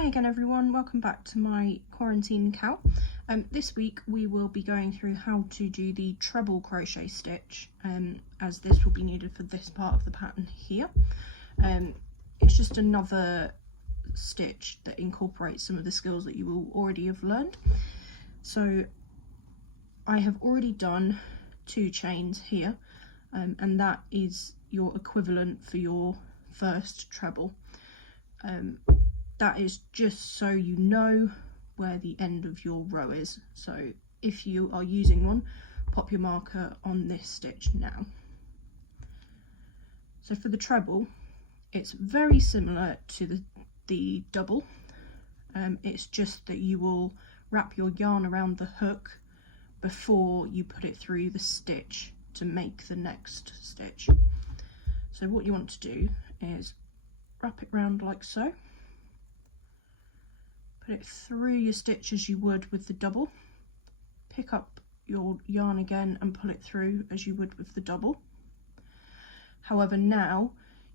Hi again everyone, welcome back to my quarantine cow. This week we will be going through how to do the treble crochet stitch, as this will be needed for this part of the pattern here. It's just another stitch that incorporates some of the skills that you will already have learned. So I have already done 2 chains here, and that is your equivalent for your first treble. That is just so you know where the end of your row is. So if you are using one, pop your marker on this stitch now. So for the treble, it's very similar to the double. It's just that you will wrap your yarn around the hook before you put it through the stitch to make the next stitch. So what you want to do is wrap it round like so. Put it through your stitch as you would with the double. Pick up your yarn again and pull it through as you would with the double. However, now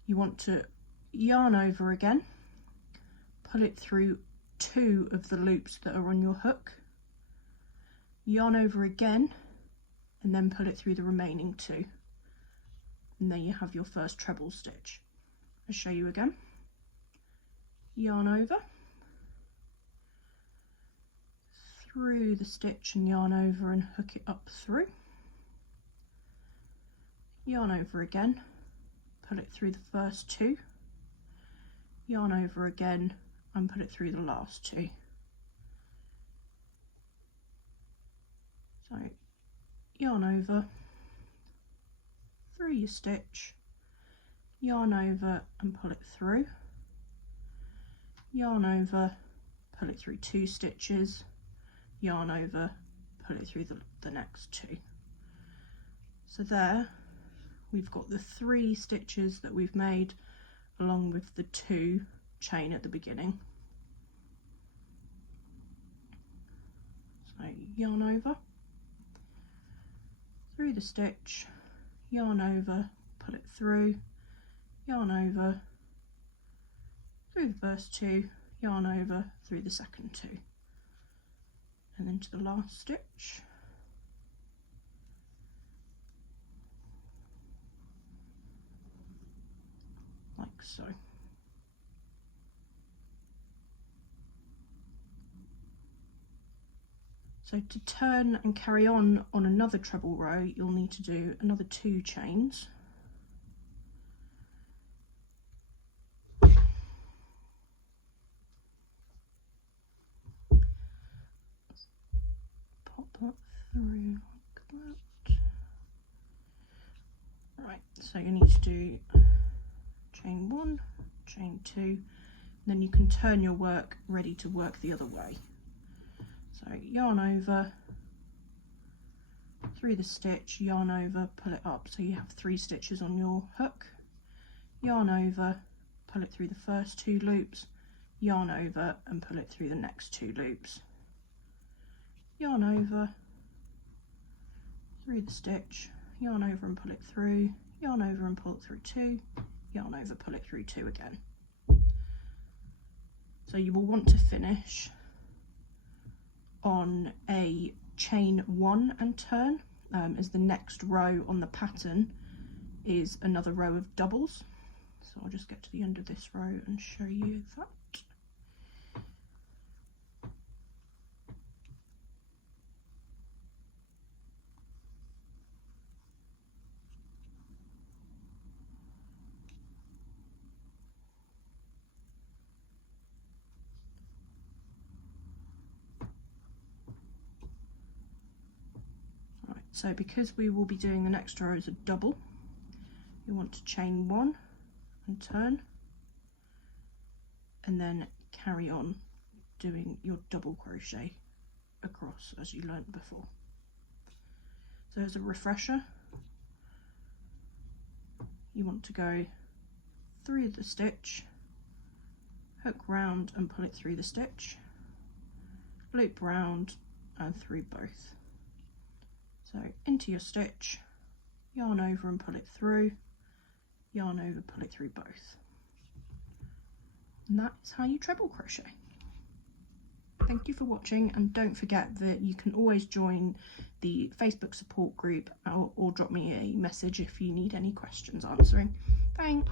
you want to yarn over again, pull it through 2 of the loops that are on your hook, yarn over again, and then pull it through the remaining 2. And there you have your first treble stitch. I'll show you again. Yarn over, through the stitch and yarn over and hook it up through, yarn over again, pull it through the first 2, yarn over again and pull it through the last 2. So yarn over, through your stitch, yarn over and pull it through, yarn over, pull it through 2 stitches, yarn over, pull it through the next 2. So there we've got the 3 stitches that we've made along with the 2 chain at the beginning. So yarn over, through the stitch, yarn over, pull it through, yarn over, through the first 2, yarn over, through the second 2. And then to the last stitch. Like so. So to turn and carry on another treble row, you'll need to do another 2 chains. That through like that. Right, so you need to do chain 1, chain 2, and then you can turn your work ready to work the other way. So yarn over, through the stitch, yarn over, pull it up, so you have 3 stitches on your hook, yarn over, pull it through the first 2 loops, yarn over and pull it through the next 2 loops. Yarn over, through the stitch, yarn over and pull it through, yarn over and pull it through 2, yarn over, pull it through 2 again. So you will want to finish on a chain 1 and turn, as the next row on the pattern is another row of doubles. So I'll just get to the end of this row and show you that. So because we will be doing the next row as a double, you want to chain 1 and turn, and then carry on doing your double crochet across as you learnt before. So as a refresher, you want to go through the stitch, hook round and pull it through the stitch, loop round and through both. So into your stitch, yarn over and pull it through, yarn over, pull it through both. And that is how you treble crochet. thank you for watching, and don't forget that you can always join the Facebook support group or drop me a message if you need any questions answering. Thanks.